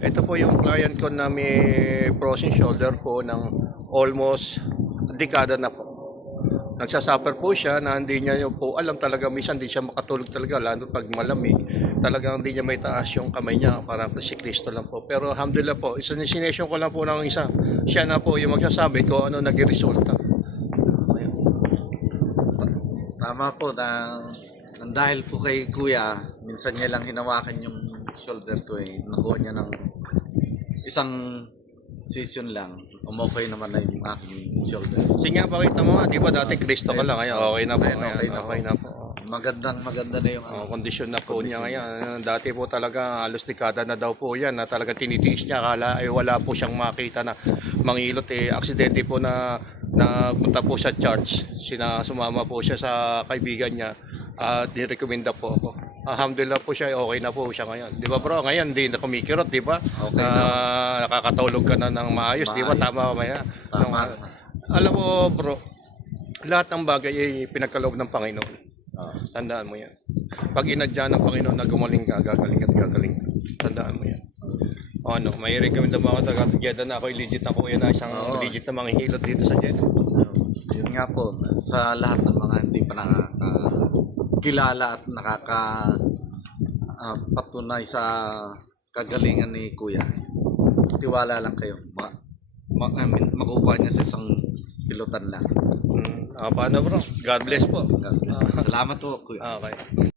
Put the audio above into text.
Ito po yung client ko na may frozen shoulder po ng almost dekada na po. Nagsasuffer po siya na hindi niya po alam talaga, minsan hindi siya makatulog talaga, lalo pag malamig. Talagang hindi niya may taas yung kamay niya, parang si Kristo lang po. Pero alhamdulillah po, sinesyon ko lang po ng isa. Siya na po yung magsasabi ko ano naging resulta. Tama po na dahil po kay Kuya, minsan niya lang hinawakan yung shoulder ko nakuha niya ng isang session lang. Umokay naman na yung aking shoulder. Sige nga, pakita mo nga, di ba dati Kristo ka lang, ngayon okay na po. Okay na po. Maganda na yung Kondisyon na po niya ngayon. Dati po talaga halos dekada na daw po yan na talaga tinitiis niya. Akala ay wala po siyang makita na mangilot aksidente po na punta po sa church. Sumama po siya sa kaibigan niya at nirekomenda po ako. Alhamdulillah po siya, okay na po siya ngayon. Di ba bro? Ngayon hindi na kumikirot, di ba? Okay na. Nakakatulog ka na ng maayos, di ba? Tama ba yan? Tama. Alam mo bro, lahat ng bagay ay pinagkaloob ng Panginoon. Tandaan mo yan. Pag inadya ng Panginoon na gumaling ka, gagaling at gagaling ka. Tandaan mo yan. May recommend mo ako taga Jeddah na ako legit na kuya na isang legit na mga hilot dito sa Jeddah. Yun nga po, sa lahat ng mga hindi pa nakakakilala at patunay sa kagalingan ni Kuya, tiwala lang kayo. Makukuha niya sa isang pilotan lang. Paano bro? God bless po. Salamat po, Kuya. Okay.